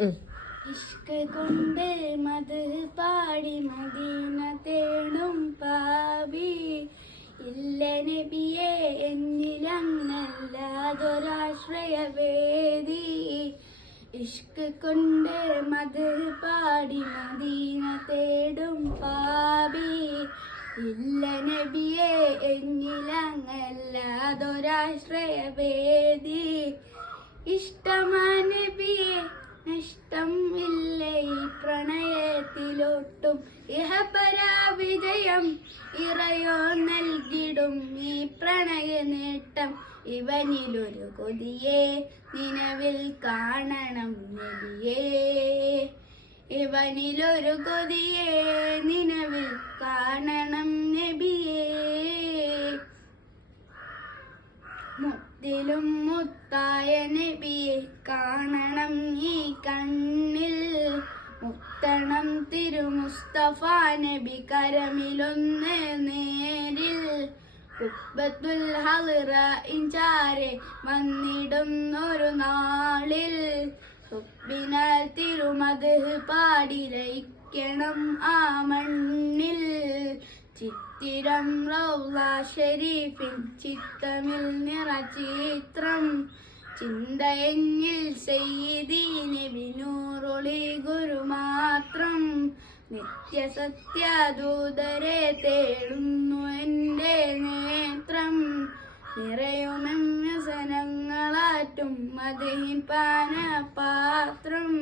ഇഷ്ക് കൊണ്ട് മത് പാടി മദീന തേടും പാവി ഇല്ല നബിയെ എന്നിലങ്ങല്ലാതൊരാശ്രയവേദി. ഇഷ്ക് കൊണ്ട് മത് പാടി മദീന തേടും പാവി ഇല്ല നബിയെ എന്നിലങ്ങല്ലാതൊരാശ്രയവേദി. ഇഷ്ടമാ നബിയെ നഷ്ടം ഇല്ല ഈ പ്രണയത്തിലൊട്ടും ഇഹപരാവിജയം ഇറയോ നൽകിടും ഈ പ്രണയ നേട്ടം. ഇവനിലൊരു കൊതിയെ നിലവിൽ കാണണം നബിയേ, ഇവനിലൊരു കൊതിയെ നിലവിൽ കാണണം നബിയേ. മുത്തിലും മുത്തായ നബിയെ കാണണം ഈ കണ്ണിൽ, മുത്തണം തിരുമുസ്തഫ നബി കരമിലൊന്ന് നേരിൽ. ഖുബ്ബത്തുൽ ഹളറഇൻ ചാരെ വന്നിടും ഒരു നാളിൽ, ഹുബ്ബിനാൽ തിരുമദ്ഹ് പാടി ലയിക്കണം ആ മണ്ണിൽ. ചിത്തിരം റൗള ഷരീഫിൻ ചിത്തമിൽ നിറചിത്രം, ചിന്തയെങ്ങിൽ സയ്യിദി നബി നൂറൊളി ഗുരു മാത്രം. നിത്യസത്യദൂതരെ തേടുന്നു എൻ്റെ നേത്രം, നിറയുമെന്ന സനങ്ങളാറ്റും മദഹിൻ പാനപാത്രം.